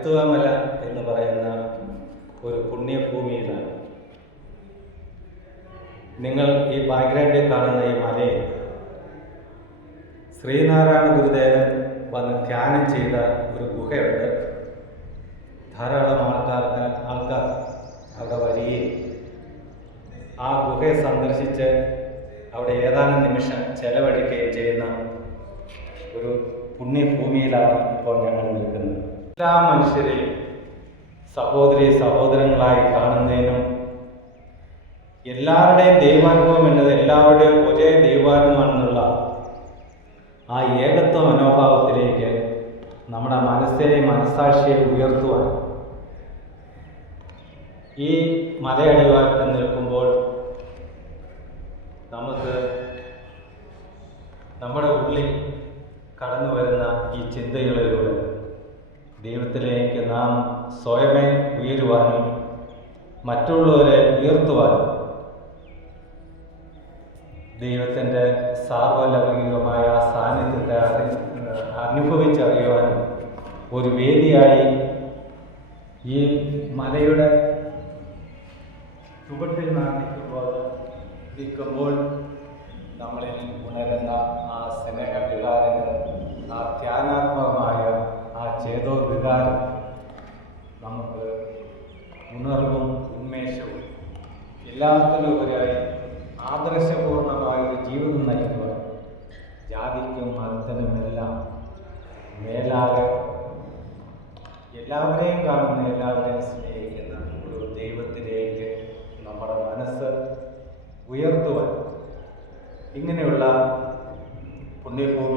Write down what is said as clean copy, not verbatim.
മരുത്തുവമല എന്ന് പറയുന്ന ഒരു പുണ്യഭൂമിയിലാണ്. നിങ്ങൾ ഈ ബാക്ക്ഗ്രൗണ്ടിൽ കാണുന്ന ഈ മലയിൽ ശ്രീനാരായണ ഗുരുദേവൻ വന്ന് ധ്യാനം ചെയ്ത ഒരു ഗുഹയുണ്ട്. ധാരാളം ആൾക്കാർ അവിടെ വരികയും ആ ഗുഹയെ സന്ദർശിച്ച് അവിടെ ഏതാനും നിമിഷം ചെലവഴിക്കുകയും ചെയ്യുന്ന ഒരു പുണ്യഭൂമിയിലാണ് ഇപ്പോൾ ഞങ്ങൾ നിൽക്കുന്നത്. എല്ലാ മനുഷ്യരെയും സഹോദരങ്ങളായി കാണുന്നതിനും എല്ലാവരുടെയും ദൈവാനുഭവം എന്നത് എല്ലാവരുടെയും ഒരേ ദൈവാനുഭവമാണെന്നുള്ള ആ ഏകത്വ മനോഭാവത്തിലേക്ക് നമ്മുടെ മനസ്സാക്ഷിയെ ഉയർത്തുവാൻ ഈ മലയടിവാരത്തിൽ നിൽക്കുമ്പോൾ നമുക്ക് നമ്മുടെ ഉള്ളിൽ കടന്നു വരുന്ന ഈ ചിന്തകളിലൂടെ ദൈവത്തിലേക്ക് നാം സ്വയമേ ഉയരുവാനും മറ്റുള്ളവരെ ഉയർത്തുവാനും ദൈവത്തിൻ്റെ സാർവലൗകികമായ സാന്നിധ്യത്തെ അനുഭവിച്ചറിയുവാനും ഒരു വേദിയായി ഈ മലയുടെ ചുവട്ടിൽ നിൽക്കുമ്പോൾ നമ്മളിൽ ഉണരുന്ന ആ സ്നേഹവികാരങ്ങൾ, ആ ധ്യാനാത്മകമായ ആ ചേതോവികാരം നമുക്ക് ഉണർവും ഉന്മേഷവും എല്ലാത്തിനും ഉപരിയായി ആദർശപൂർണമായൊരു ജീവിതം നയിക്കുവാൻ ജാതിക്കും മതത്തിനുമെല്ലാം മേലാകെ എല്ലാവരെയും കാണുന്ന, എല്ലാവരെയും സ്നേഹിക്കുന്ന ഒരു ദൈവത്തിലേക്ക് നമ്മുടെ മനസ്സ് ഉയർത്തുവാൻ ഇങ്ങനെയുള്ള പുണ്യഭൂമി